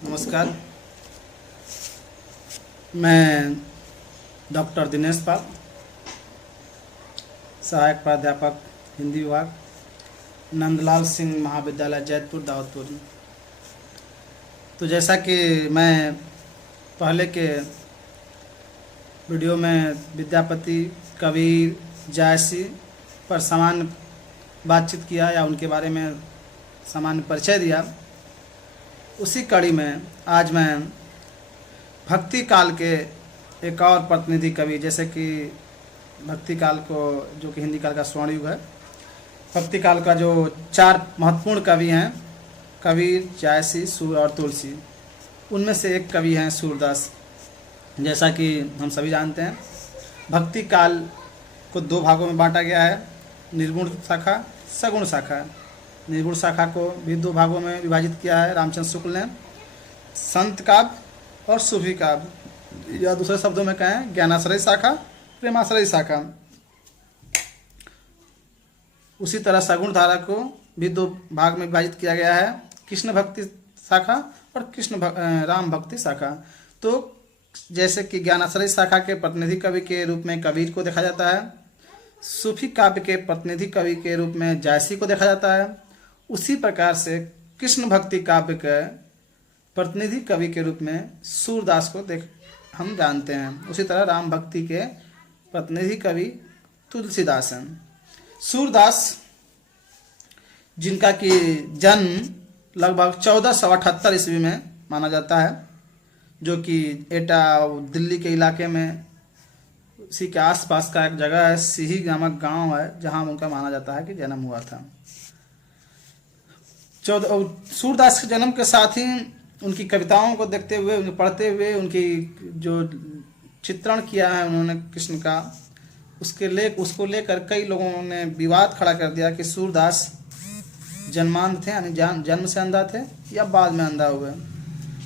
नमस्कार। मैं डॉक्टर दिनेश पाल, सहायक प्राध्यापक हिंदी विभाग, नंदलाल सिंह महाविद्यालय जैतपुर दाऊदपुर। तो जैसा कि मैं पहले के वीडियो में विद्यापति, कबीर, जायसी पर सामान्य बातचीत किया या उनके बारे में सामान्य परिचय दिया, उसी कड़ी में आज मैं भक्ति काल के एक और प्रतिनिधि कवि, जैसे कि भक्ति काल को जो कि हिंदी काल का स्वर्ण युग है, भक्ति काल का जो 4 महत्वपूर्ण कवि हैं, कबीर, जायसी, सूर और तुलसी, उनमें से एक कवि हैं सूरदास। जैसा कि हम सभी जानते हैं, भक्ति काल को 2 भागों में बांटा गया है, निर्गुण शाखा, सगुण शाखा। निर्गुण शाखा को भी 2 भागों में विभाजित किया है रामचंद्र शुक्ल ने, संत काव्य और सूफी काव्य, या दूसरे शब्दों में कहें ज्ञानाश्रय शाखा, प्रेमाश्रय शाखा। उसी तरह सगुण धारा को भी 2 भाग में विभाजित किया गया है, कृष्ण भक्ति शाखा और राम भक्ति शाखा। तो जैसे कि ज्ञानाश्रय शाखा के प्रतिनिधि कवि के रूप में कबीर को देखा जाता है, सूफी काव्य के प्रतिनिधि कवि के रूप में जायसी को देखा जाता है, उसी प्रकार से कृष्ण भक्ति काव्य के प्रतिनिधि कवि के रूप में सूरदास को हम जानते हैं। उसी तरह राम भक्ति के प्रतिनिधि कवि तुलसीदास हैं। सूरदास, जिनका कि जन्म लगभग 1478 ईस्वी में माना जाता है, जो कि एटा दिल्ली के इलाके में उसी के आसपास का एक जगह है, सिही नामक गांव है, जहां उनका माना जाता है कि जन्म हुआ था। सूरदास के जन्म के साथ ही उनकी कविताओं को देखते हुए, उन्हें पढ़ते हुए, उनकी जो चित्रण किया है उन्होंने कृष्ण का, उसको लेकर कई लोगों ने विवाद खड़ा कर दिया कि सूरदास जन्मांध थे, यानी जन्म से अंधा थे या बाद में अंधा हुए,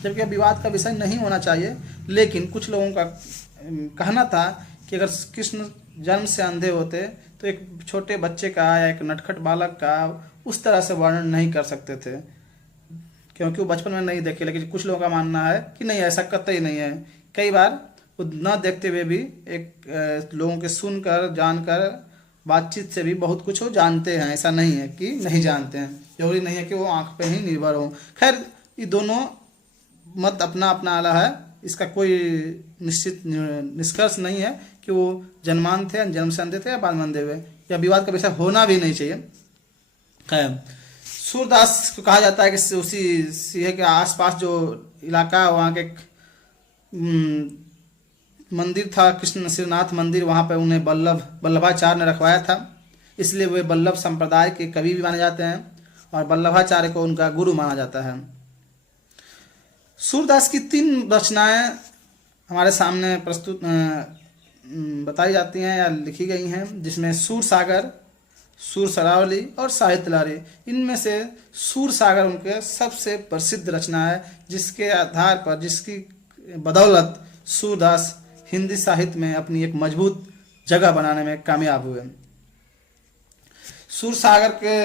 जबकि विवाद का विषय नहीं होना चाहिए। लेकिन कुछ लोगों का कहना था कि अगर कृष्ण जन्म से अंधे होते तो एक छोटे बच्चे का या एक नटखट बालक का उस तरह से वर्णन नहीं कर सकते थे, क्योंकि वो बचपन में नहीं देखे। लेकिन कुछ लोगों का मानना है कि नहीं, ऐसा कतई नहीं है। कई बार वो न देखते हुए भी एक लोगों के सुनकर, जानकर, बातचीत से भी बहुत कुछ वो जानते हैं। ऐसा नहीं है कि नहीं जानते हैं, जरूरी नहीं है कि वो आंख पे ही निर्भर हो। खैर, ये दोनों मत अपना अपना आला है, इसका कोई निश्चित निष्कर्ष नहीं है कि वो जन्मान थे, जन्म से अंधे थे या बाद में अंधे हुए, या विवाद का विषय होना भी नहीं चाहिए। खैर, सूरदास को कहा जाता है कि उसी सिहे के आसपास जो इलाका है, वहाँ के मंदिर था, कृष्ण श्रीनाथ मंदिर, वहाँ पर उन्हें वल्लभाचार्य ने रखवाया था, इसलिए वे वल्लभ संप्रदाय के कवि भी माने जाते हैं और वल्लभाचार्य को उनका गुरु माना जाता है। सूरदास की 3 रचनाएं हमारे सामने प्रस्तुत बताई जाती हैं या लिखी गई हैं, जिसमें सूर सागर, सूर सरावली और साहित्य लहरी। इनमें से सूर सागर उनके सबसे प्रसिद्ध रचना है, जिसके आधार पर, जिसकी बदौलत सूरदास हिंदी साहित्य में अपनी एक मजबूत जगह बनाने में कामयाब हुए। सूर सागर के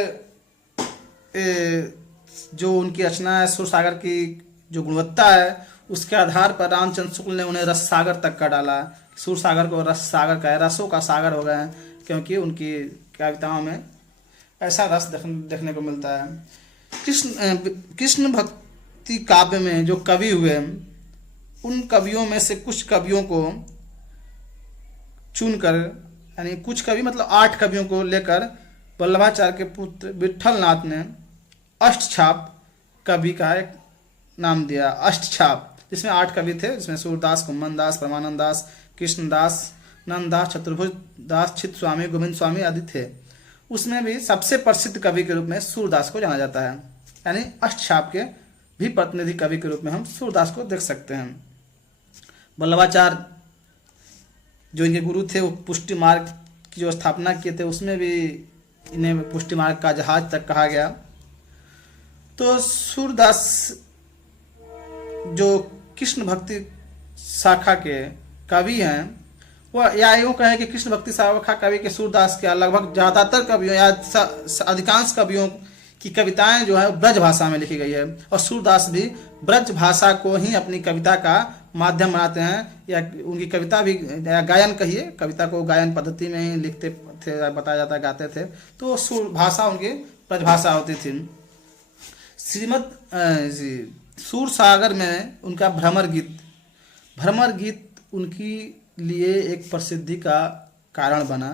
जो उनकी रचना है, सूर सागर की जो गुणवत्ता है, उसके आधार पर रामचंद्र शुक्ल ने उन्हें रस सागर तक का डाला। सूर सागर को रस सागर का है, रसों का सागर हो गए हैं, क्योंकि उनकी कविताओं में ऐसा रस देखने को मिलता है। कृष्ण भक्ति काव्य में जो कवि हुए, उन कवियों में से कुछ कवियों को चुनकर, यानी कुछ कवि मतलब 8 कवियों को लेकर वल्लभाचार्य के पुत्र विठलनाथ ने अष्टछाप कवि का एक नाम दिया, अष्टछाप, जिसमें 8 कवि थे, जिसमें सूरदास, कुम्मन दास, परमानंद दास, कृष्णदास, नंददास, चतुर्भुज दास, चित स्वामी, गोविंद स्वामी आदि थे। उसमें भी सबसे प्रसिद्ध कवि के रूप में सूरदास को जाना जाता है, यानी अष्टछाप के भी प्रतिनिधि कवि के रूप में हम सूरदास को देख सकते हैं। वल्लभाचार्य जो इनके गुरु थे, वो पुष्टि मार्ग की जो स्थापना किए थे, उसमें भी इन्हें पुष्टि मार्ग का जहाज तक कहा गया। तो सूरदास जो कृष्ण भक्ति शाखा के कवि हैं, वह या यूँ कहें कि कृष्ण भक्ति शाखा कवि के सूरदास के लगभग ज़्यादातर कवियों या अधिकांश कवियों कि कविताएं जो है ब्रज भाषा में लिखी गई है, और सूरदास भी ब्रज भाषा को ही अपनी कविता का माध्यम बनाते हैं, या उनकी कविता भी, या गायन कहिए, कविता को गायन पद्धति में ही लिखते थे, बताया जाता है, गाते थे, तो भाषा उनकी ब्रज भाषा होती थी। श्रीमद सूर सागर में उनका भ्रमर गीत उनकी लिए एक प्रसिद्धि का कारण बना,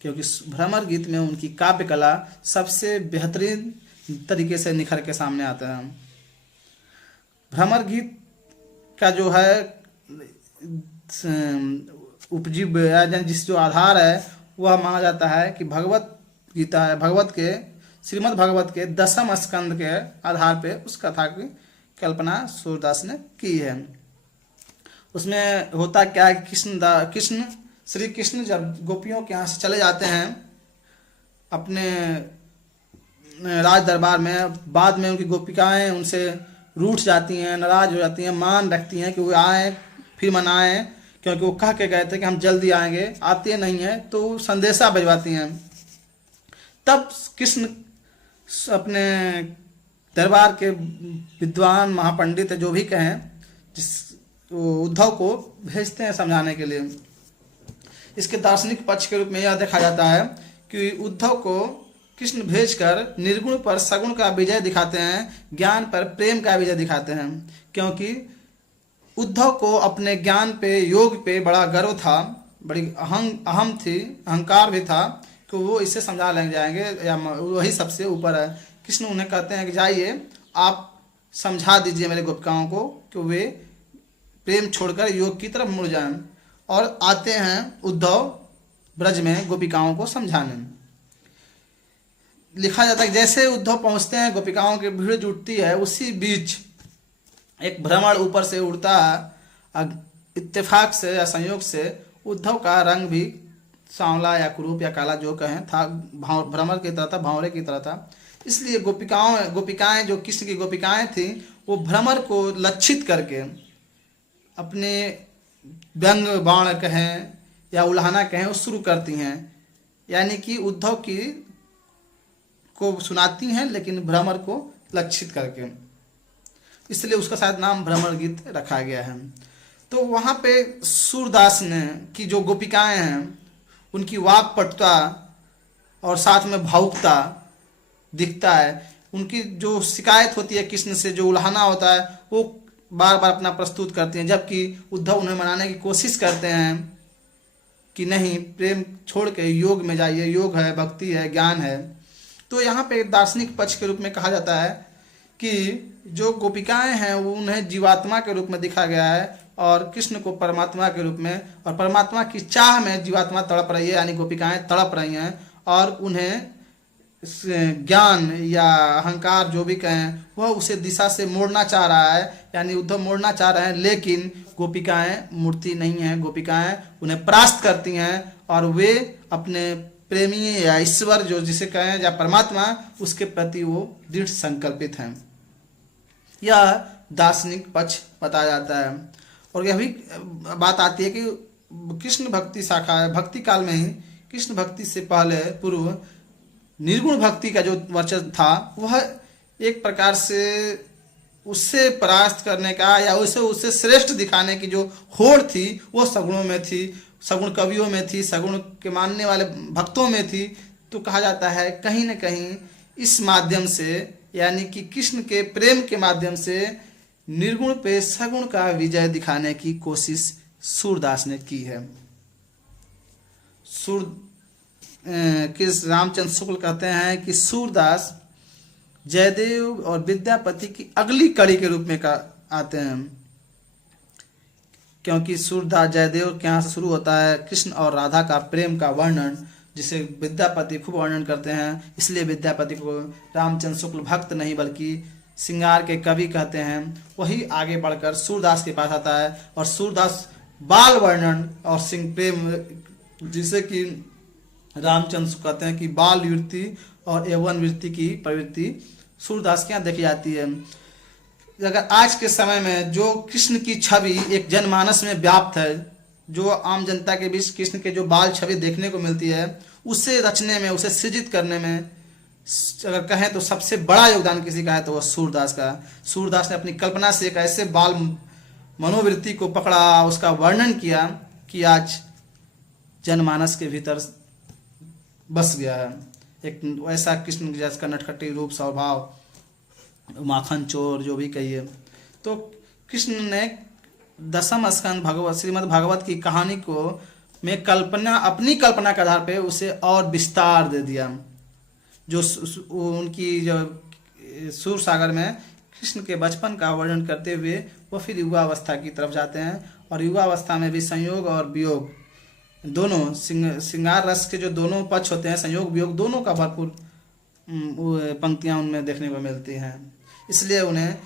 क्योंकि भ्रमर गीत में उनकी काव्य कला सबसे बेहतरीन तरीके से निखर के सामने आता है। भ्रमर गीत का जो है उपजीव जिस जो आधार है वह माना जाता है कि भगवत गीता है, श्रीमद् भागवत के 10वें स्कंद के आधार पे उस कथा की कल्पना सूरदास ने की है। उसमें होता क्या है कि श्री कृष्ण जब गोपियों के यहाँ से चले जाते हैं अपने राज दरबार में, बाद में उनकी गोपिकाएं उनसे रूठ जाती हैं, नाराज हो जाती हैं, मान रखती हैं कि वो आए फिर मनाएं, क्योंकि वो कह के गए थे कि हम जल्दी आएंगे, आते नहीं हैं, तो संदेशा भिजवाती हैं। तब कृष्ण अपने दरबार के विद्वान महापंडित जो भी कहें, जिस उद्धव को भेजते हैं समझाने के लिए। इसके दार्शनिक पक्ष के रूप में यह देखा जाता है कि उद्धव को कृष्ण भेजकर निर्गुण पर सगुण का विजय दिखाते हैं, ज्ञान पर प्रेम का विजय दिखाते हैं, क्योंकि उद्धव को अपने ज्ञान पे, योग पे बड़ा गर्व था, बड़ी अहम थी, अहंकार भी था कि वो इसे समझा ले जाएंगे या वही सबसे ऊपर है। कृष्ण उन्हें कहते हैं कि जाइए आप समझा दीजिए मेरे गोपिकाओं को कि वे प्रेम छोड़कर योग की तरफ मुड़ जाएं, और आते हैं उद्धव ब्रज में गोपिकाओं को समझाने। लिखा जाता है कि जैसे उद्धव पहुंचते हैं गोपिकाओं की भीड़ जुटती है, उसी बीच एक भ्रमर ऊपर से उड़ता है। इत्तेफाक से या संयोग से उद्धव का रंग भी सांवला या कुरूप या काला जो कहें था, भ्रमर की तरह था, भांवरे की तरह था। इसलिए गोपिकाएं जो कृष्ण की गोपिकाएं थी, वो भ्रमर को लक्षित करके अपने व्यंग बाण कहें या उल्हाना कहें वो शुरू करती हैं, यानी कि उद्धव की को सुनाती हैं, लेकिन भ्रमर को लक्षित करके, इसलिए उसका शायद नाम भ्रमर गीत रखा गया है। तो वहाँ पे सूरदास ने की जो गोपिकाएं हैं उनकी वाक्पटुता और साथ में भावुकता दिखता है। उनकी जो शिकायत होती है कृष्ण से, जो उल्हाना होता है, वो बार बार अपना प्रस्तुत करती हैं, जबकि उद्धव उन्हें मनाने की कोशिश करते हैं कि नहीं, प्रेम छोड़ के योग में जाइए, योग है, भक्ति है, ज्ञान है। तो यहाँ पे दार्शनिक पक्ष के रूप में कहा जाता है कि जो गोपिकाएं हैं वो उन्हें जीवात्मा के रूप में दिखा गया है, और कृष्ण को परमात्मा के रूप में, और परमात्मा की चाह में जीवात्मा तड़प रही है, यानी गोपिकाएं तड़प रही हैं, और उन्हें ज्ञान या अहंकार जो भी कहें वह उसे दिशा से मोड़ना चाह रहा है, यानी उद्धव मोड़ना चाह रहे हैं, लेकिन गोपिकाएं मूर्ति नहीं हैं, गोपिकाएं उन्हें परास्त करती हैं, और वे अपने प्रेमी या ईश्वर जो जिसे कहें या परमात्मा, उसके प्रति वो दृढ़ संकल्पित हैं। यह दार्शनिक पक्ष बताया जाता है। और यह भी बात आती है कि कृष्ण भक्ति शाखा है, भक्ति काल में ही कृष्ण भक्ति से पहले पूर्व निर्गुण भक्ति का जो वर्चस्व था वह एक प्रकार से उससे परास्त करने का या उससे श्रेष्ठ दिखाने की जो होड़ थी वो सगुणों में थी, सगुण कवियों में थी, सगुण के मानने वाले भक्तों में थी। तो कहा जाता है कहीं न कहीं इस माध्यम से, यानी कि कृष्ण के प्रेम के माध्यम से निर्गुण पे सगुण का विजय दिखाने की कोशिश सूरदास ने की है। रामचंद्र शुक्ल कहते हैं कि सूरदास जयदेव और विद्यापति की अगली कड़ी के रूप में आते हैं, क्योंकि सूरदास जयदेव के यहाँ से शुरू होता है कृष्ण और राधा का प्रेम का वर्णन, जिसे विद्यापति खूब वर्णन करते हैं। इसलिए विद्यापति को रामचंद्र शुक्ल भक्त नहीं बल्कि श्रृंगार के कवि कहते हैं। वही आगे बढ़कर सूरदास के पास आता है, और सूरदास बाल वर्णन और सिंह प्रेम, जिसे कि रामचंद्र शुक्ल कहते हैं कि बाल वृत्ति और यौवन वृत्ति की प्रवृत्ति सूरदास के यहाँ देखी जाती है। अगर आज के समय में जो कृष्ण की छवि एक जनमानस में व्याप्त है, जो आम जनता के बीच कृष्ण के जो बाल छवि देखने को मिलती है, उसे रचने में, उसे सृजित करने में अगर कहें तो सबसे बड़ा योगदान किसी का है तो वह सूरदास का है। सूरदास ने अपनी कल्पना से एक ऐसे बाल मनोवृत्ति को पकड़ा, उसका वर्णन किया कि आज जनमानस के भीतर बस गया है। एक ऐसा कृष्ण जिसका नटखटी रूप, स्वभाव, माखन चोर जो भी कहिए। तो कृष्ण ने दसम स्कंद भगवत श्रीमद् भागवत की कहानी को में कल्पना, अपनी कल्पना के आधार पे उसे और विस्तार दे दिया। जो उनकी जो सूर सागर में कृष्ण के बचपन का वर्णन करते हुए वो फिर युवावस्था की तरफ जाते हैं, और युवावस्था में भी संयोग और वियोग दोनों, श्रृंगार रस के जो दोनों पक्ष होते हैं, संयोग वियोग दोनों का भरपूर पंक्तियां उनमें देखने को मिलती हैं। इसलिए उन्हें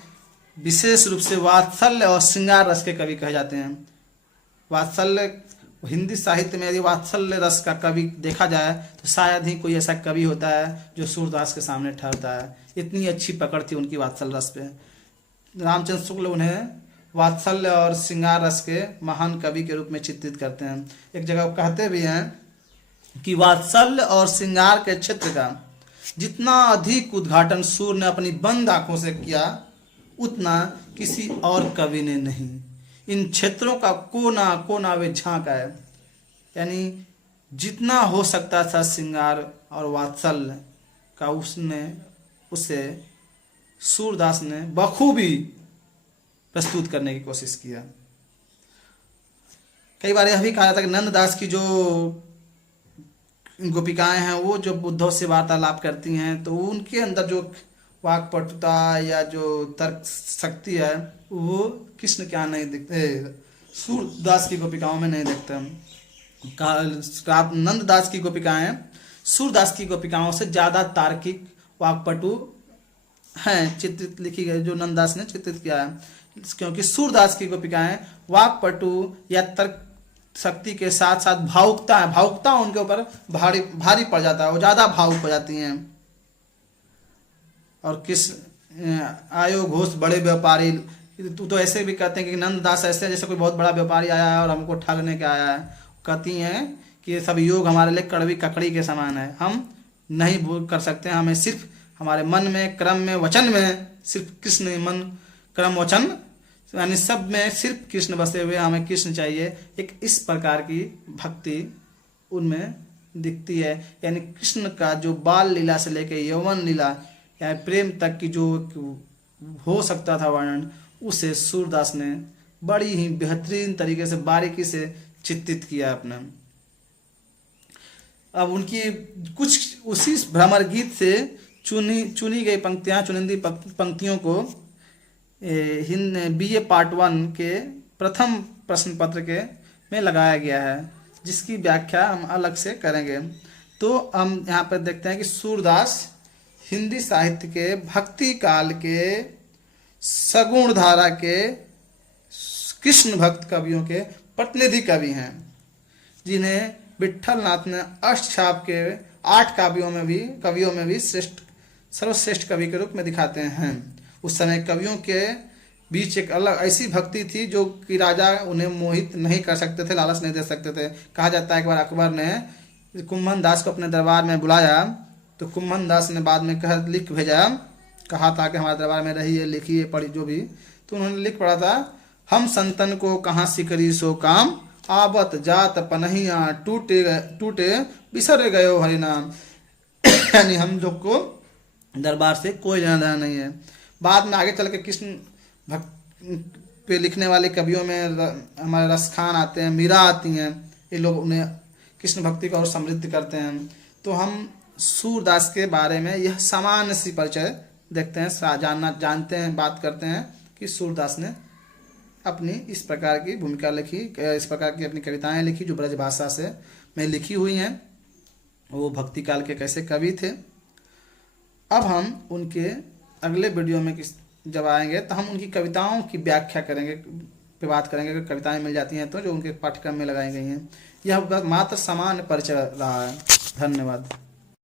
विशेष रूप से वात्सल्य और श्रृंगार रस के कवि कहे जाते हैं। वात्सल्य, हिंदी साहित्य में यदि वात्सल्य रस का कवि देखा जाए तो शायद ही कोई ऐसा कवि होता है जो सूरदास के सामने ठहरता है। इतनी अच्छी पकड़ थी उनकी वात्सल्य रस पे। रामचंद्र शुक्ल उन्हें वात्सल्य और श्रृंगार रस के महान कवि के रूप में चित्रित करते हैं। एक जगह वो कहते भी हैं कि वात्सल्य और श्रृंगार के क्षेत्र का जितना अधिक उद्घाटन सूर ने अपनी बंद आंखों से किया, उतना किसी और कवि ने नहीं। इन क्षेत्रों का कोना कोना वे झांका है, यानी जितना हो सकता था श्रृंगार और वात्सल्य का उसे सूरदास ने बखूबी प्रस्तुत करने की कोशिश किया। कई बार यह भी कहा जाता है कि नंददास की जो गोपिकाएं हैं वो जो बुद्धों से वार्तालाप करती हैं तो उनके अंदर जो वाक्पटुता या जो तर्क शक्ति है वो कृष्ण क्या नहीं दिखते, सूरदास की गोपिकाओं में नहीं दिखते। नंददास की गोपिकाएं सूरदास की गोपिकाओं से ज़्यादा तार्किक, वाक्पटु हैं, चित्रित लिखी गई जो नंददास ने चित्रित किया है। क्योंकि सूरदास की गोपिकाएं वाक्पटु या तर्क शक्ति के साथ साथ भावुकता है, भावुकता उनके ऊपर भारी पड़ जाता है, वो ज़्यादा भावुक हो जाती हैं। और किस आयो घोष बड़े व्यापारी, तो ऐसे भी कहते हैं कि नंददास ऐसे जैसे कोई बहुत बड़ा व्यापारी आया है और हमको ठगने के आया है। कहती हैं कि ये सब योग हमारे लिए कड़वी ककड़ी के समान है, हम नहीं कर सकते, हमें सिर्फ हमारे मन में, क्रम में, वचन में सिर्फ कृष्ण, मन क्रम वचन यानी सब में सिर्फ कृष्ण बसे हुए, हमें कृष्ण चाहिए। एक इस प्रकार की भक्ति उनमें दिखती है। यानी कृष्ण का जो बाल लीला से लेकर यौवन लीला या प्रेम तक की जो हो सकता था वर्णन, उसे सूरदास ने बड़ी ही बेहतरीन तरीके से बारीकी से चित्रित किया अपना। अब उनकी कुछ उसी भ्रमर गीत से चुनी गई पंक्तियां, चुनिंदी पंक्तियों को BA पार्ट 1 के प्रथम प्रश्न पत्र के में लगाया गया है, जिसकी व्याख्या हम अलग से करेंगे। तो हम यहाँ पर देखते हैं कि सूरदास हिंदी साहित्य के भक्ति काल के सगुण धारा के कृष्ण भक्त कवियों के प्रतिनिधि कवि हैं, जिन्हें विट्ठल नाथ ने अष्टछाप के 8 कवियों में भी सर्वश्रेष्ठ कवि के रूप में दिखाते हैं। उस समय कवियों के बीच एक अलग ऐसी भक्ति थी जो कि राजा उन्हें मोहित नहीं कर सकते थे, लालच नहीं दे सकते थे। कहा जाता है एक बार अकबर ने कुम्भन दास को अपने दरबार में बुलाया तो कुम्भन दास ने बाद में लिख भेजा, कहा था कि हमारे दरबार में रहिए, लिखिए, पढ़ी जो भी। तो उन्होंने लिख पढ़ा था, हम संतन को कहाँ सिकरी सो काम, आवत जात पनहिया टूटे बिसर गयो हरि नाम। यानी हम लोग को दरबार से कोई लेना देना नहीं है। बाद में आगे चल के कृष्ण भक्त पे लिखने वाले कवियों में हमारे रसखान आते हैं, मीरा आती हैं, ये लोग उन्हें कृष्ण भक्ति को और समृद्ध करते हैं। तो हम सूरदास के बारे में यह सामान्य सी परिचय देखते हैं, जानते हैं, बात करते हैं कि सूरदास ने अपनी इस प्रकार की भूमिका लिखी, इस प्रकार की अपनी कविताएं लिखी जो ब्रज भाषा से में लिखी हुई हैं। वो भक्ति काल के कैसे कवि थे। अब हम उनके अगले वीडियो में जब आएंगे तो हम उनकी कविताओं की व्याख्या करेंगे, पे बात करेंगे। अगर कविताएं मिल जाती हैं तो जो उनके पाठ्यक्रम में लगाई गई हैं। यह मात्र सामान्य परिचय रहा है। धन्यवाद।